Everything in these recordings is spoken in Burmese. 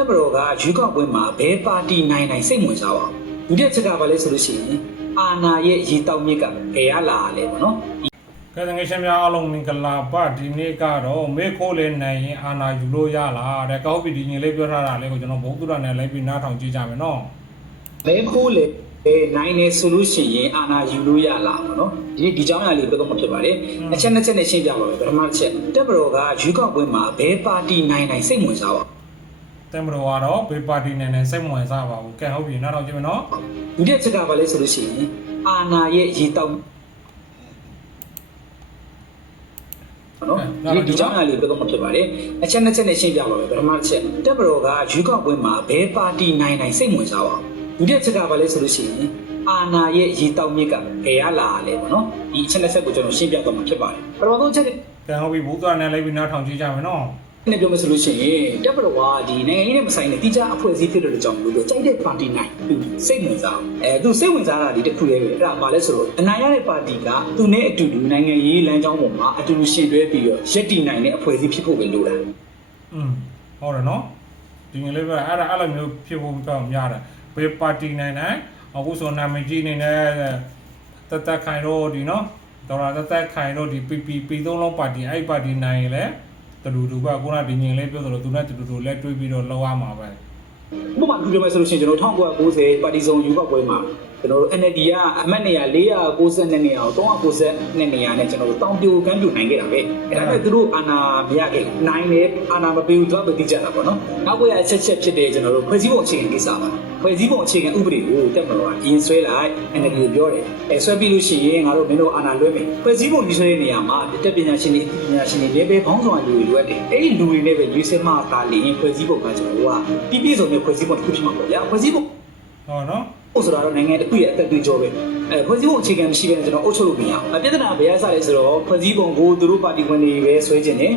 တပ်မတော်ကရွေးကောက်ပွဲမှာဘယ်ပါတီနိုင်နိုင်စိတ်ဝင်စားပါဘူးဒုတိယချက်ကဘာလဲဆိုလို့ရှိရင်အာနာရဲ့ရေတောက်မြစ်ကဘယ်ရလာလဲပေါ့နော်ကဲငယ်ရှင်များအားလုံးမင်္ဂလာပါဒီနေ့ကတော့မေခိုးလေးနိုင်ရင်အာနာယူလို့ရလားတဲ့ကောက်ပြီဒီညလေးပြောထားတာလေးကိုကျွန်တော်ဘုသူရနဲ့လိုက်ပြီးနားထောင်ကြည့်ကြမယ်နော်ဘယ်ခိုးလဲဘယ်နိုင်နေဆိုလို့ရှိရင်အာနာယူလို့ရလာပေါ့နော်ဒီနေ့ဒီကြောင်းအရာလေးပြောတော့မှဖြစ်ပါတယ်အချက်နှစ်ချက်နဲ့ရှင်းပြပါမယ်ပထမတစ်ချက်တပ်မတော်ကရွေးကောက်ပွဲမှာဘယ်ပါတီနိုင်နိုင်စိတ်ဝင်စားပါ တမတော်ကတော့ဘေးပါတီနဲ့နဲ့စိတ်မဝင်စားပါဘူးကဲဟုတ်ပြီနားထောင်ကြည့်မယ်နော်ဒုတိယချက်ကဘာလဲဆိုလို့ရှိရင်အာနာရဲ့ရေတောက်နော်ဒီဒီကြောင်းအရာလေးပြောတော့မှဖြစ်ပါတယ်အချက်နှစ်ချက်နဲ့ရှင်းပြပါမယ်ပထမတစ်ချက်တပ်မတော်ကရွေးကောက်ပွဲမှာဘယ်ပါတီနိုင်နိုင်စိတ်ဝင်စားပါဒုတိယချက်ကဘာလဲဆိုလို့ရှိရင်အာနာရဲ့ရေတောက်မြစ်ကဘယ်ရလာလဲပေါ့နော်ဒီအချက်နှစ်ချက်ကိုကျွန်တော်ရှင်းပြတော့မှဖြစ်ပါတယ်ပထမဆုံးချက်ကကဲဟုတ်ပြီဘုသူရနဲ့လိုက်ပြီးနားထောင်ကြည့်ကြမယ်နော် နဲ့ပြောမယ်ဆိုလို့ရှိရင်တပ်မတော်ကဒီနိုင်ငံရေးနဲ့မဆိုင်တဲ့တိကျအဖွဲ့အစည်းဖြစ်တဲ့ကြောင့်လို့ကြိုက်တဲ့ပါတီနိုင်သူစိတ်ဝင်စားအဲသူစိတ်ဝင်စားတာဒီတစ်ခုလေးပဲအဲ့ဒါဘာလဲဆိုတော့အနိုင်ရတဲ့ပါတီကသူနဲ့အတူတူနိုင်ငံရေးလမ်းကြောင်းပေါ်မှာအတူတူရှင်တွဲပြီးတော့ရက်တည်နိုင်တဲ့အဖွဲ့အစည်းဖြစ်ဖို့ပဲလိုတာอืมဟုတ်တယ်နော်ဒီညလေးပြောအဲ့ဒါအဲ့လိုမျိုးဖြစ်ဖို့တော့များတယ်ဘေးပါတီနိုင်နိုင်အခုဆိုနာမည်ကြီးနေနဲ့တသက်ခိုင်တော့ဒီနော်ဒေါ်လာတသက်ခိုင်တော့ဒီ PP သုံးလုံးပါတီအဲ့ပါတီနိုင်ရင်လည်း တူတူကခုနဒီညလေးပြောသလိုသူနဲ့တူတူလက်တွဲပြီးတော့လောက်ရမှာပဲဥပမာပြုပြောမယ်ဆိုလို့ရှိရင်ကျွန်တော်1990ပါတီစုံယူကောက်ပွဲမှာကျွန်တော်တို့ NLD ကအမတ်နေရာ492နေရာကို392နေရာနဲ့ကျွန်တော်တို့တောင်ပြိုကမ်းပြိုနိုင်ခဲ့တာပဲအဲ့ဒါနဲ့သူတို့အာဏာမရခဲ့ဘူးနိုင်တယ်အာဏာမပေးဘူးတော့မသိကြတာပေါ့နော်နောက်ပွဲအချက်ချက်ဖြစ်တဲ့ကျွန်တော်တို့ဖွဲ့စည်းပုံအခြေခံကိစ္စပါဖွဲ့စည်းပုံအခြေခံဥပဒေကိုတက်မလို့အရင်ဆွဲလိုက် NLD ကိုပြောတယ်အဲဆွဲပြီးလို့ရှိရင်ငါတို့မင်းတို့အာဏာလွှဲမယ်ဖွဲ့စည်းပုံကြီးဆွဲတဲ့နေရာမှာတက်ပညာရှင်တွေပညာရှင်တွေလည်းပဲခေါင်းဆောင်လူတွေလိုအပ်တယ်အဲ့ဒီလူတွေနဲ့ပဲရွေးစက်မှသာလျင်ဖွဲ့စည်းပုံကကျွန်တော်တို့ကပြည့်ပြည့်စုံတဲ့ဖွဲ့စည်းပုံတစ်ခုဖြစ်မှာပေါ့ဗျာဖွဲ့စည်းပုံဟုတ်နော် ဟုတ်ဆိုတော့နိုင်ငံတစ်ခုရဲ့အသက်သွေးကြောပဲအဲဖွဲ့စည်းပုံအခြေခံမရှိဘဲနဲ့ကျွန်တော်အုပ်ချုပ်လို့မရဘူးအပြဿနာဘယ်ရစလဲဆိုတော့ဖွဲ့စည်းပုံကိုသူတို့ပါတီဝင်တွေပဲဆွဲခြင်းနဲ့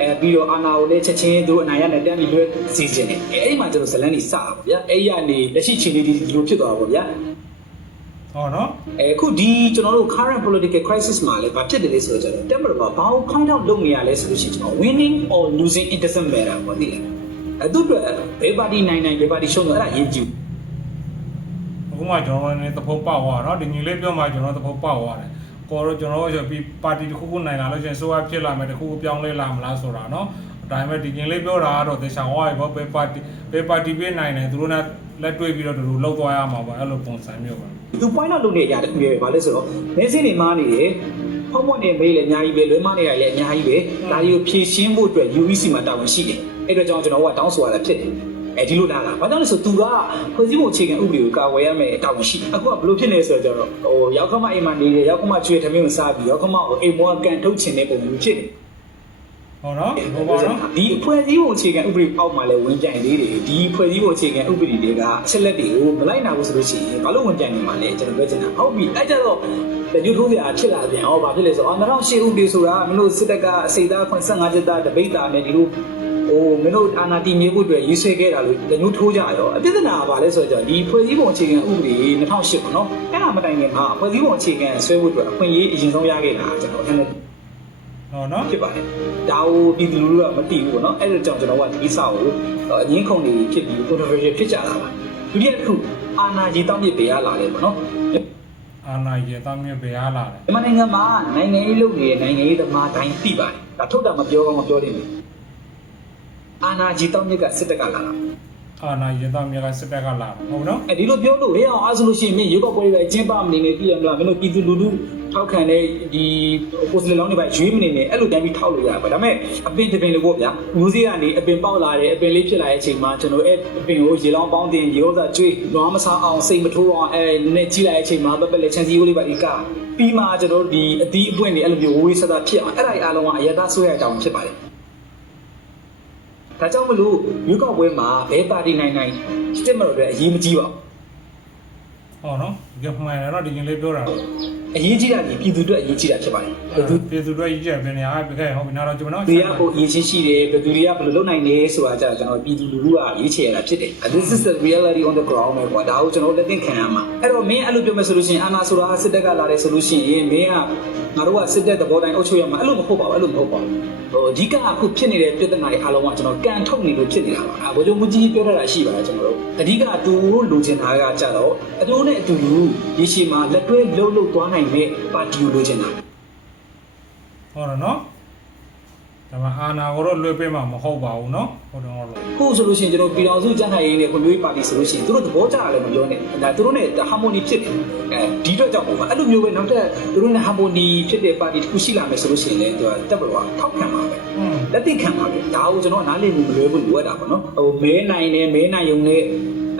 အဲပြီးတော့အာဏာကိုလည်းချက်ချင်းသူတို့အနိုင်ရနဲ့တန်းပြီးလွှဲစီခြင်းနဲ့အဲအဲ့ဒီမှာကျွန်တော်ဇလန်းကြီးစတာပေါ့ဗျာအဲ့ဒီကနေလက်ရှိချိန်လေးဒီလိုဖြစ်သွားတာပေါ့ဗျာဟုတ်နော်အဲအခုဒီကျွန်တော်တို့ current political crisis မှာလည်းဘာဖြစ်တယ်လဲဆိုတော့ကျွန်တော်တက်မလို့ဘာကို find out လုပ်နေရလဲဆိုလို့ရှိရင်ကျွန်တော် winning or losing it doesn't matter ပေါ့ဒီလေအဲသူတို့ဘယ်ပါတီနိုင်နိုင်ဘယ်ပါတီရှုံးတော့အဲ့ဒါရေးကြည့်အ ခုမှကျွန်တော်လည်းသဘောပေါက်သွားတော့ဒီညလေးပြောမှကျွန်တော်သဘောပေါက်သွားတယ်ကိုတော့ကျွန်တော်တို့ပြီးပါတီတစ်ခုခုနိုင်လာလို့ရှိရင်ဆိုရဖြစ်လာမယ်တစ်ခုခုပြောင်းလဲလာမလားဆိုတာနော်ဒါပေမဲ့ဒီညလေးပြောတာကတော့သေချာဟောရပေါ့ဘယ်ပါတီဘယ်ပါတီပေးနိုင်တယ်သူတို့နဲ့လက်တွေ့ပြီးတော့သူတို့လှုပ်သွားရမှာပေါ့အဲ့လိုပုံစံမျိုးပဲသူ point out လုပ်နေကြတဲ့ခုတွေပဲဘာလဲဆိုတော့မဲစင်းတွေမားနေတယ်ဖုံးမွက်နေမေးလည်းအများကြီးပဲလွဲမနေတာလည်းအများကြီးပဲဒါတွေကိုဖြည့်ရှင်းဖို့အတွက် UEC မှာတာဝန်ရှိတယ်အဲ့တော့ကျွန်တော်ကျွန်တော်ကတောင်းဆိုရတာဖြစ်တယ် အဲဒီလိုလားလားဘာကြောင့်လဲဆိုသူကဖွဲ့စည်းပုံအခြေခံဥပဒေကိုကာဝယ်ရမယ်တာဝန်ရှိတယ်အခုကဘယ်လိုဖြစ်နေလဲဆိုတော့ကျွန်တော်ဟိုရောက်ခမအိမ်မှာနေတယ်ရောက်ခမချွေထမင်းကိုစားပြီးရောက်ခမကိုအိမ်မောကန်ထုတ်ချင်တဲ့ပုံမျိုးဖြစ်တယ်ဟုတ်နော်ဟုတ်ပါနော်ဒီဖွဲ့စည်းပုံအခြေခံဥပဒေအောက်မှာလည်းဝင်ပြိုင်သေးတယ်ဒီဖွဲ့စည်းပုံအခြေခံဥပဒေတွေကအချက်လက်တွေကိုမလိုက်နိုင်ဘူးဆိုလို့ရှိရင်ဘာလို့ဝင်ပြိုင်နေမှာလဲကျွန်တော်ပြောချင်တာဟုတ်ပြီအဲ့ကြတော့တညှို့ထိုးစရာဖြစ်လာပြန်ဩဘာဖြစ်လဲဆိုတော့2008ဥပဒေဆိုတာမင်းတို့စစ်တပ်ကအစိတ်သား85ကျက်သားတပိတ်သားနဲ့ဒီလို ဟိုမင်းတို့အာဏာတည်မြဲဖို့အတွက်ရေးဆွဲခဲ့တာလို့တညှို့ထိုးကြရောအပြစ်ဒနာကဘာလဲဆိုတော့ဒီဖွဲ့စည်းပုံအခြေခံဥပဒေ2008ပေါ့နော်အဲ့ဒါမတိုင်ခင်မှာဖွဲ့စည်းပုံအခြေခံဆွဲဖို့အတွက်အခွင့်အရေးအရင်ဆုံးရခဲ့တာကျွန်တော် NLD ဟုတ်နော်ဖြစ်ပါတယ်။ဒါကိုပြည်သူလူထုကမသိဘူးပေါ့နော်။အဲ့ဒါကြောင့်ကျွန်တော်ကဒီကိစ္စကိုအငင်းခုန်နေဖြစ်ပြီး controversial ဖြစ်ကြတာပါ။ဒုတိယတစ်ခုအာဏာကြီးတောင်းပြစ်ပေးရလာတယ်ပေါ့နော်။အာနာရေသားမြပဲအားလာတယ်မြန်မာနိုင်ငံမှာနိုင်ငံရေးလုပ်နေတဲ့နိုင်ငံရေးသမားတိုင်းသိပါတယ်။ဒါထုတ်တာမပြောကောင်းမပြောနေဘူး။ အာဏာကြီးတောင်းပြစ်ကစစ်တပ်ကလာတာအာနာရေသားမြကစစ်တပ်ကလာဟုတ်နော်။အဲဒီလိုပြောလို့ဟဲ့အောင်အားဆိုလို့ရှိရင်မင်းရုပ်ောက်ပွဲတွေပဲကျင်းပမနေနဲ့ပြည်ရမလားမင်းတို့ပြည်သူလူထုထောက်ခံတဲ့ဒီကိုယ်စလလောင်းတွေပဲရွေးမနေနဲ့အဲ့လိုတန်းပြီးထောက်လို့ရပါဒါပေမဲ့အပင်တပင်လို့ပေါ့ဗျာမျိုးစေ့ကနေအပင်ပေါက်လာတယ်အပင်လေးဖြစ်လာတဲ့အချိန်မှာကျွန်တော်အဲ့အပင်ကိုရေလောင်းပေါင်းတင်ရေဥသာကျွေးနွားမစားအောင်စိတ်မထိုးအောင်အဲနဲ့ကြီးလိုက်တဲ့အချိန်မှာပက်ပက်လေးချန်စီယိုးလေးပါဒီကပြီးမှကျွန်တော်ဒီအသီးအပွင့်တွေအဲ့လိုမျိုးဝေးဆက်တာဖြစ်အောင်အဲ့ဒါကြီးအားလုံးကအရသာဆွဲရအောင်ဖြစ်ပါတယ် ဒါကြောင့်မလို့မြုပ်ကောက်ပွဲမှာဘဲပါတီနိုင်နိုင်စစ်မလို့အတွက်အရေးမကြီးပါဘူးဟုတ်နော်ဒီကမှန်တယ်နော်ဒီညလေးပြောတာ အရေးကြီးတာဒီပြည်သူအတွက်အရေးကြီးတာဖြစ်ပါတယ်ဘယ်သူပြည်သူတွေကြီးကြပဲနေအားပြခဲ့ဟုတ်ပြီနောက်တော့ကျွန်တော်တွေကဟိုအရေးချင်းရှိတယ်ဘယ်သူတွေကဘယ်လိုလုပ်နိုင်လဲဆိုတာကြာကျွန်တော်ပြည်သူလူထုကရွေးချယ်ရတာဖြစ်တယ် This is the reality on the ground ပဲကွာဒါကိုကျွန်တော်လက်သင့်ခံရမှာအဲ့တော့မင်းအဲ့လိုပြောမယ်ဆိုလို့ရှိရင်အာနာဆိုတာစစ်တပ်ကလာတယ်ဆိုလို့ရှိရင်မင်းကငါတို့ကစစ်တဲ့သဘောတိုင်းအုပ်ချုပ်ရမှာအဲ့လိုမဟုတ်ပါဘူးအဲ့လိုမဟုတ်ပါဘူးဟိုအဓိကအခုဖြစ်နေတဲ့ပြဿနာတွေအားလုံးကကျွန်တော်ကန်ထုတ်နေလို့ဖြစ်နေတာပါအဲဘိုးချုပ်မကြီးပြောထားတာရှိပါတယ်ကျွန်တော်တို့အဓိကအတူလိုချင်တာကကြတော့အတူနဲ့အတူတူဒီရှိမှာလက်တွဲလှုပ်လှုပ်သွားနိုင်တဲ့ပါတီကိုလိုချင်တာဟုတ်တယ်နော်ဒါမှအာနာကိုတော့လွှဲပေးမှာမဟုတ်ပါဘူးနော်ဟုတ်တယ်ဟုတ်တယ်ခုဆိုလို့ရှိရင်ကျွန်တော်ပြည်တော်စုကြံ့ခိုင်ရေးနဲ့ကွန်ပျူတာပါတီဆိုလို့ရှိရင်သူတို့သဘောကျတယ်လည်းမပြောနဲ့ဒါသူတို့နဲ့ဟာမိုနီဖြစ်တယ်အဲဒီတော့ကြောင့်ပေါ့အဲ့လိုမျိုးပဲနောက်ထပ်သူတို့နဲ့ဟာမိုနီဖြစ်တဲ့ပါတီတစ်ခုရှိလာမယ်ဆိုလို့ရှိရင်လည်းသူကတက်ဘလောကထောက်ခံပါပဲอืมလက်သိခံပါပဲဒါကိုကျွန်တော်နားလည်မှုမလွဲဘူးလိုအပ်တာပေါ့နော်ဟိုမဲနိုင်နေမဲနိုင်ယုံနဲ့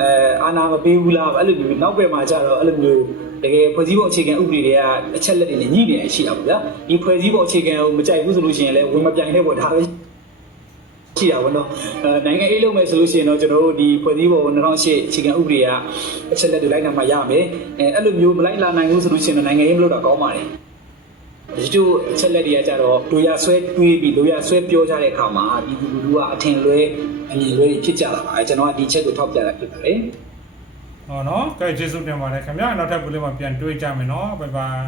အဲအာနာမပေးဘူးလားအဲ့လိုမျိုးနောက်ပဲမှာကြတော့အဲ့လိုမျိုးတကယ်ဖွဲ့စည်းပုံအခြေခံဥပဒေတွေကအချက်လက်တွေနဲ့ညှိနေရရှိတာပေါ့ဗျာဒီဖွဲ့စည်းပုံအခြေခံကိုမကြိုက်ဘူးဆိုလို့ရှိရင်လည်းဝင်မပြိုင်တဲ့ပေါ့ဒါပဲရှိတာပေါ့နော်အဲနိုင်ငံရေးလုပ်မယ်ဆိုလို့ရှိရင်တော့ကျွန်တော်တို့ဒီဖွဲ့စည်းပုံ2008အခြေခံဥပဒေကအချက်လက်တွေလိုက်နာမှရမယ်အဲအဲ့လိုမျိုးမလိုက်လာနိုင်ဘူးဆိုလို့ရှိရင်တော့နိုင်ငံရေးမလုပ်တာကောင်းပါတယ် ဒီကျိုးအချက်လက်တွေကကြတော့ဒိုရဆွဲတွေးပြီးဒိုရဆွဲပြောကြတဲ့အခါမှာဒီလူလူကအထင်လွဲအမြင်လွဲတွေဖြစ်ကြတာပါအဲကျွန်တော်ကဒီချက်ကိုထောက်ပြတာဖြစ်ပါတယ်ဟောနော်ကဲကျေးဇူးတင်ပါတယ်ခင်ဗျာနောက်ထပ်ဗီဒီယိုမှာပြန်တွေ့ကြမယ်နော်ဘိုင်ဘိုင်